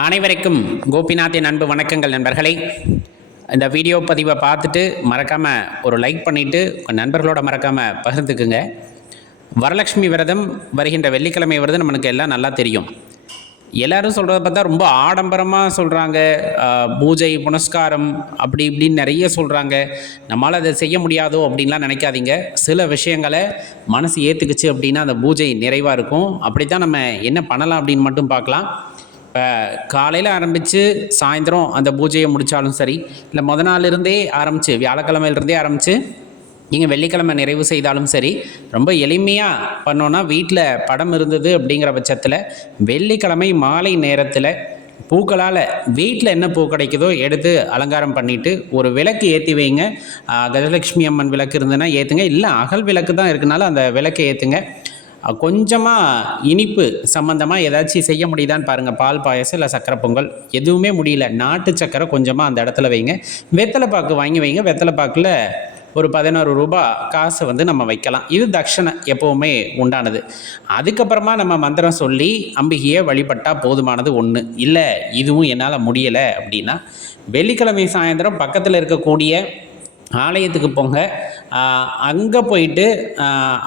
அனைவருக்கும் கோபிநாத்தின் அன்பு வணக்கங்கள் நண்பர்களே. இந்த வீடியோ பதிவை பார்த்துட்டு மறக்காமல் ஒரு லைக் பண்ணிவிட்டு உங்கள் நண்பர்களோட மறக்காமல் பகிர்ந்துக்குங்க. வரலட்சுமி விரதம் வருகின்ற வெள்ளிக்கிழமை விரதம் நமக்கு எல்லாம் நல்லா தெரியும். எல்லாரும் சொல்கிறத பார்த்தா ரொம்ப ஆடம்பரமாக சொல்கிறாங்க பூஜை புனஸ்காரம் அப்படி இப்படின்னு நிறைய சொல்கிறாங்க நம்மளால் அதை செய்ய முடியாதோ அப்படின்லாம் நினைக்காதீங்க. சில விஷயங்களை மனசு ஏற்றுக்குச்சு அப்படின்னா அந்த பூஜை நிறைவாக இருக்கும். அப்படி தான் நம்ம என்ன பண்ணலாம் அப்படின்னு மட்டும் பார்க்கலாம். இப்போ காலையில் ஆரம்பித்து சாயந்தரம் அந்த பூஜையை முடித்தாலும் சரி இல்லை மொதல் நாளிலிருந்தே ஆரம்பித்து வியாழக்கிழமையிலிருந்தே ஆரம்பித்து நீங்கள் வெள்ளிக்கிழமை நிறைவு செய்தாலும் சரி ரொம்ப எளிமையாக பண்ணோன்னா வீட்டில் படம் இருந்தது அப்படிங்கிற பட்சத்தில் வெள்ளிக்கிழமை மாலை நேரத்தில் பூக்களால் வீட்டில் என்ன பூ கிடைக்குதோ எடுத்து அலங்காரம் பண்ணிவிட்டு ஒரு விளக்கு ஏற்றி வைங்க. கஜலட்சுமி அம்மன் விளக்கு இருந்ததுன்னா ஏற்றுங்க இல்லை அகல் விளக்கு தான் இருக்குனால அந்த விளக்கை ஏற்றுங்க கொஞ்சமாக இனிப்பு சம்மந்தமாக ஏதாச்சும் செய்ய முடியுதான்னு பாருங்கள் பால் பாயசம் இல்லை சக்கரை பொங்கல் எதுவுமே முடியல. நாட்டு சக்கரை கொஞ்சமாக அந்த இடத்துல வைங்க. வெத்தலை பாக்கு வாங்கி வைங்க. வெத்தலை பாக்கில் ஒரு பதினோரு ரூபாய் காசு வந்து நம்ம வைக்கலாம். இது தட்சணை எப்போவுமே உண்டானது. அதுக்கப்புறமா நம்ம மந்திரம் சொல்லி அம்பிகையை வழிபட்டால் போதுமானது ஒன்று இல்லை இதுவும் என்னால் முடியலை அப்படின்னா வெள்ளிக்கிழமை சாயந்தரம் பக்கத்தில் இருக்கக்கூடிய ஆலயத்துக்கு போங்க. அங்கே போயிட்டு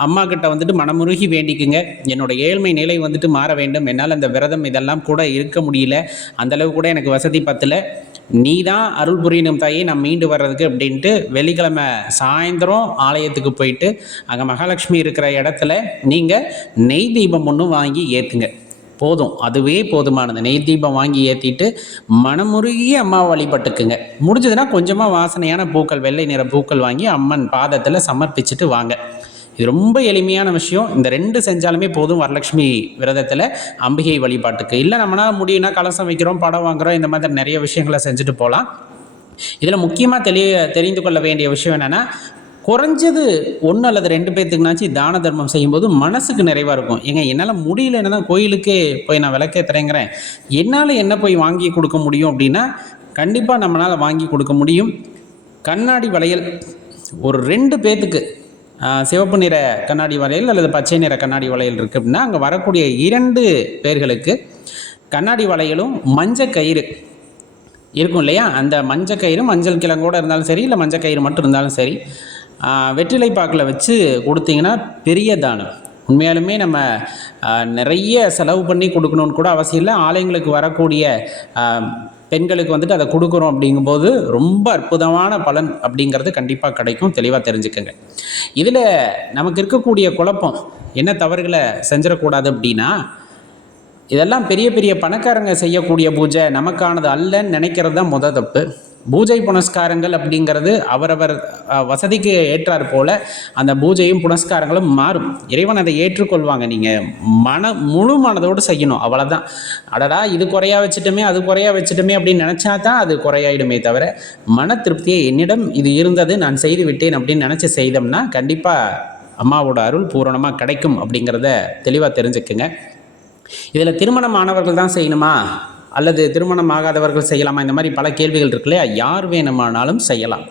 அம்மா கிட்ட வந்துட்டு மனமுருகி வேண்டிக்குங்க. என்னோட ஏழ்மை நிலை வந்துட்டு மாற வேண்டும். என்னால் அந்த விரதம் இதெல்லாம் கூட இருக்க முடியல. அந்தளவு கூட எனக்கு வசதி பத்தில். நீ தான் அருள் புரியணும் தாயே நான் மீண்டு வர்றதுக்கு அப்படின்ட்டு வெள்ளிக்கிழமை சாயந்தரம் ஆலயத்துக்கு போயிட்டு அங்கே மகாலட்சுமி இருக்கிற இடத்துல நீங்கள் நெய் தீபம் ஒன்றும் வாங்கி ஏற்றுங்க போதும். அதுவே போதுமானது. நெய் தீபம் வாங்கி ஏற்றிட்டு மனமுருகி அம்மா வழிபட்டுக்குங்க. முடிஞ்சதுன்னா கொஞ்சமாக வாசனையான பூக்கள் வெள்ளை நிற பூக்கள் வாங்கி அம்மன் பாதத்தில் சமர்ப்பிச்சுட்டு வாங்க. இது ரொம்ப எளிமையான விஷயம். இந்த ரெண்டு செஞ்சாலுமே போதும் வரலட்சுமி விரதத்தில் அம்பிகை வழிபாட்டுக்கு. இல்லை நம்மளால் முடியும்னா கலசம் வைக்கிறோம் படம் வாங்குறோம் இந்த மாதிரி நிறைய விஷயங்களை செஞ்சுட்டு போகலாம் இதில் முக்கியமாக தெளி தெரிந்து கொள்ள வேண்டிய விஷயம் என்னென்னா குறைஞ்சது ஒன்று அல்லது ரெண்டு பேர்த்துக்குனாச்சு தான தர்மம் செய்யும்போது மனசுக்கு நிறைவாக இருக்கும். ஏங்க என்னால் முடியல தான் கோயிலுக்கே போய் நான் விளக்கேத்துறேங்கிறேன் என்னால் என்ன போய் வாங்கி கொடுக்க முடியும் அப்படின்னா கண்டிப்பாக நம்மளால் வாங்கி கொடுக்க முடியும். கண்ணாடி வளையல் ஒரு ரெண்டு பேர்த்துக்கு சிவப்பு நிற கண்ணாடி வளையல் அல்லது பச்சை நிற கண்ணாடி வளையல் இருக்குது அப்படின்னா அங்கே வரக்கூடிய இரண்டு பேர்களுக்கு கண்ணாடி வளையலும் மஞ்சள் கயிறு இருக்கும் இல்லையா? அந்த மஞ்சள் கயிறு மஞ்சள் கிழங்கோடு இருந்தாலும் சரி இல்லை மஞ்சள் கயிறு மட்டும் இருந்தாலும் சரி வெற்றிலை பாக்கில் வச்சு கொடுத்தீங்கன்னா பெரிய தானம். உண்மையாலுமே நம்ம நிறைய செலவு பண்ணி கொடுக்கணும்னு கூட அவசியம் இல்லை. ஆலயங்களுக்கு வரக்கூடிய பெண்களுக்கு வந்துட்டு அதை கொடுக்குறோம் அப்படிங்கும்போது ரொம்ப அற்புதமான பலன் அப்படிங்கிறது கண்டிப்பாக கிடைக்கும். தெளிவாக தெரிஞ்சுக்கங்க. இதில் நமக்கு இருக்கக்கூடிய குழப்பம் என்ன தவறுகளை செஞ்சிடக்கூடாது அப்படின்னா இதெல்லாம் பெரிய பெரிய பணக்காரங்க செய்யக்கூடிய பூஜை நமக்கானது அல்லன்னு நினைக்கிறது தான் முத தப்பு. பூஜை புனஸ்காரங்கள் அப்படிங்கிறது அவரவர் வசதிக்கு ஏற்றார் போல அந்த பூஜையும் புனஸ்காரங்களும் மாறும். இறைவன் அதை ஏற்றுக்கொள்வாங்க. நீங்கள் மன முழு மனதோடு செய்யணும். அவ்வளோதான் அடடா இது குறையா வச்சுட்டோமே அது குறையா வச்சுட்டோமே அப்படின்னு நினச்சா தான் அது குறையாயிடுமே தவிர மன திருப்தியை என்னிடம் இது இருந்தது நான் செய்து விட்டேன் அப்படின்னு நினச்சி செய்தோம்னா கண்டிப்பாக அம்மாவோட அருள் பூரணமாக கிடைக்கும் அப்படிங்கிறத தெளிவாக தெரிஞ்சுக்குங்க. இதில் திருமணம் ஆனவர்கள் தான் செய்யணுமா? அல்லது திருமணம் ஆகாதவர்கள் செய்யலாமா? இந்த மாதிரி பல கேள்விகள் இருக்கு இல்லையா? யார் வேணுமானாலும் செய்யலாம்.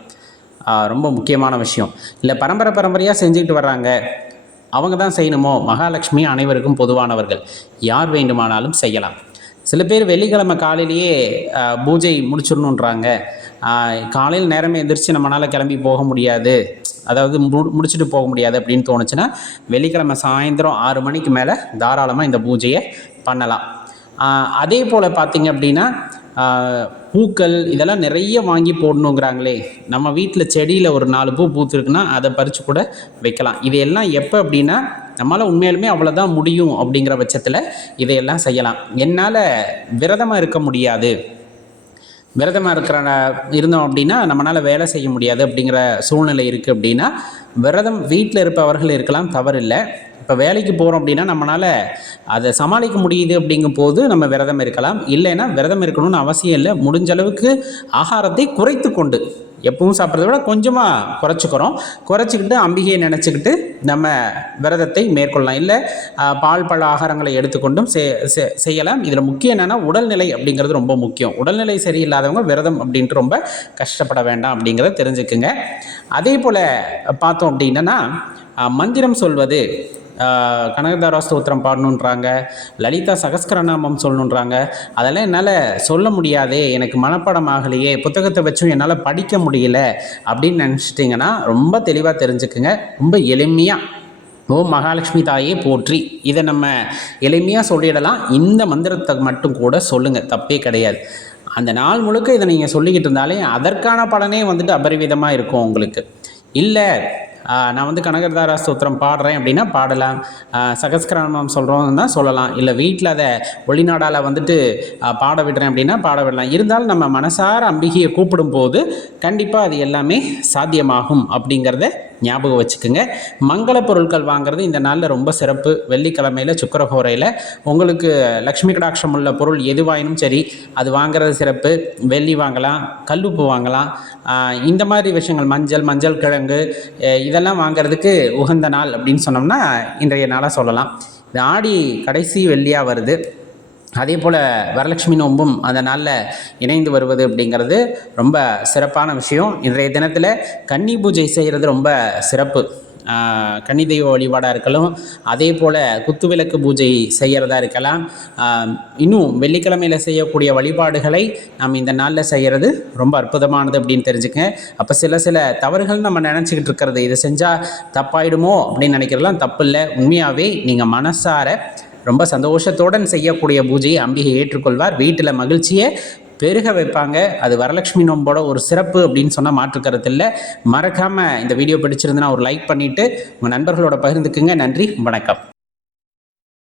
ரொம்ப முக்கியமான விஷயம். இல்லை பரம்பரை பரம்பரையாக செஞ்சுக்கிட்டு வர்றாங்க. அவங்க தான் செய்யணுமோ? மகாலட்சுமி அனைவருக்கும் பொதுவானவர்கள். யார் வேண்டுமானாலும் செய்யலாம். சில பேர் வெள்ளிக்கிழமை காலையிலேயே பூஜை முடிச்சிடணுன்றாங்க. காலையில் நேரமே எந்திரிச்சு நம்மளால் கிளம்பி போக முடியாது. அதாவது மு முடிச்சுட்டு போக முடியாது அப்படின்னு தோணுச்சுன்னா வெள்ளிக்கிழமை சாயந்தரம் ஆறு மணிக்கு மேலே தாராளமாக இந்த பூஜையை பண்ணலாம். அதே போல் பார்த்தீங்க அப்படின்னா பூக்கள் இதெல்லாம் நிறைய வாங்கி போடணுங்கிறாங்களே. நம்ம வீட்டில் செடியில் ஒரு நாலு பூ பூத்துருக்குன்னா அதை பறித்து கூட வைக்கலாம். இதையெல்லாம் எப்போ அப்படின்னா நம்மளால் உண்மையாலுமே அவ்வளோதான் முடியும் அப்படிங்கிற பட்சத்தில் இதையெல்லாம் செய்யலாம். என்னால் விரதமாக இருக்க முடியாது. விரதமாக இருக்கிற இருந்தோம் அப்படின்னா நம்மளால் வேலை செய்ய முடியாது அப்படிங்கிற சூழ்நிலை இருக்குது அப்படின்னா விரதம் வீட்டில் இருப்பவர்கள் இருக்கலாம் தவறில்லை. இப்போ வேலைக்கு போகிறோம் அப்படின்னா நம்மளால் அதை சமாளிக்க முடியுது அப்படிங்கும் போது நம்ம விரதம் இருக்கலாம். இல்லைன்னா விரதம் இருக்கணும்னு அவசியம் இல்லை. முடிஞ்ச அளவுக்கு ஆகாரத்தை குறைத்து கொண்டு எப்பவும் சாப்பிட்றத விட கொஞ்சமாக குறைச்சிக்கிறோம். குறைச்சிக்கிட்டு அம்பிகையை நினச்சிக்கிட்டு நம்ம விரதத்தை மேற்கொள்ளலாம். இல்லை பால் பழ ஆகாரங்களை எடுத்துக்கொண்டும் செ- செ- செய்யலாம். இதில் முக்கியம் என்னென்னா உடல்நிலை அப்படிங்கிறது ரொம்ப முக்கியம். உடல்நிலை சரியில்லாதவங்க விரதம் அப்படின்ட்டு ரொம்ப கஷ்டப்பட வேண்டாம் அப்படிங்கிறத தெரிஞ்சுக்குங்க. அதே போல் பார்த்தோம் அப்படின்னா மந்திரம் சொல்வது கனகதாரா ஸ்தோத்திரம் பாடணுன்றாங்க. லலிதா சகஸ்கரநாமம் சொல்லணுன்றாங்க. அதெல்லாம் என்னால் சொல்ல முடியாதே எனக்கு மனப்பாடம் ஆகலையே புத்தகத்தை வச்சும் என்னால் படிக்க முடியல அப்படின்னு நினச்சிட்டிங்கன்னா ரொம்ப தெளிவாக தெரிஞ்சுக்குங்க. ரொம்ப எளிமையாக ஓ மகாலட்சுமி தாயே போற்றி. இதை நம்ம எளிமையாக சொல்லிடலாம். இந்த மந்திரத்தை மட்டும் கூட சொல்லுங்கள் தப்பே கிடையாது. அந்த நாள் முழுக்க இதை நீங்கள் சொல்லிக்கிட்டு இருந்தாலே அதற்கான பலனே வந்துட்டு அபரிவிதமாக இருக்கும் உங்களுக்கு. இல்லை நான் வந்து கனகர்தாரா சூத்திரம் பாடுறேன் அப்படின்னா பாடலாம். சகஸ்கிரமம் சொல்கிறோம்னு சொல்கிறோம்னா சொல்லலாம். இல்லை வீட்டில் அதை வெளிநாடால் வந்துட்டு பாட விடுறேன் அப்படின்னா பாட விடலாம். இருந்தாலும் நம்ம மனசார அம்பிகையை கூப்பிடும்போது கண்டிப்பாக அது எல்லாமே சாத்தியமாகும் அப்படிங்கிறத ஞாபகம் வச்சுக்கோங்க. மங்கள பொருட்கள் வாங்குறது இந்த நாளில் ரொம்ப சிறப்பு. வெள்ளிக்கிழமையில் சுக்கரஹோரையில் உங்களுக்கு லக்ஷ்மி கடாட்சம் உள்ள பொருள் எதுவாயினும் சரி அது வாங்குறது சிறப்பு. வெள்ளி வாங்கலாம் கல்லுப்பு வாங்கலாம். இந்த மாதிரி விஷயங்கள் மஞ்சள் மஞ்சள் கிழங்கு இதெல்லாம் வாங்குறதுக்கு உகந்த நாள் அப்படின்னு சொன்னோம்னா இன்றைய நாளாக சொல்லலாம். இந்த ஆடி கடைசி வெள்ளியாக வருது. அதே போல் வரலட்சுமி நோன்பும் அந்த நாளில் இணைந்து வருவது அப்படிங்கிறது ரொம்ப சிறப்பான விஷயம். இன்றைய தினத்தில் கன்னி பூஜை செய்கிறது ரொம்ப சிறப்பு. கன்னி தெய்வ வழிபாடாக இருக்கலாம் அதே போல் குத்துவிளக்கு பூஜை செய்கிறதா இருக்கலாம். இன்னும் வெள்ளிக்கிழமையில் செய்யக்கூடிய வழிபாடுகளை நாம் இந்த நாளில் செய்கிறது ரொம்ப அற்புதமானது அப்படின்னு தெரிஞ்சுக்க அப்போ சில சில தவறுகள் நம்ம நினச்சிக்கிட்டு இருக்கிறது இதை செஞ்சால் தப்பாயிடுமோ அப்படின்னு நினைக்கிறதெல்லாம் தப்பு இல்லை உண்மையாகவே நீங்கள் மனசார ரொம்ப சந்தோஷத்துடன் செய்யக்கூடிய பூஜையை அம்பிகை ஏற்றுக்கொள்வார். வீட்டில் மகிழ்ச்சியை பெருக வைப்பாங்க. அது வரலட்சுமி நோம்போட ஒரு சிறப்பு அப்படின்னு சொன்னால் மாற்றுக்கிறது இல்லை மறக்காமல் இந்த வீடியோ பிடிச்சிருந்தனா ஒரு லைக் பண்ணிவிட்டு உங்கள் நண்பர்களோட பகிர்ந்துக்குங்க. நன்றி வணக்கம்.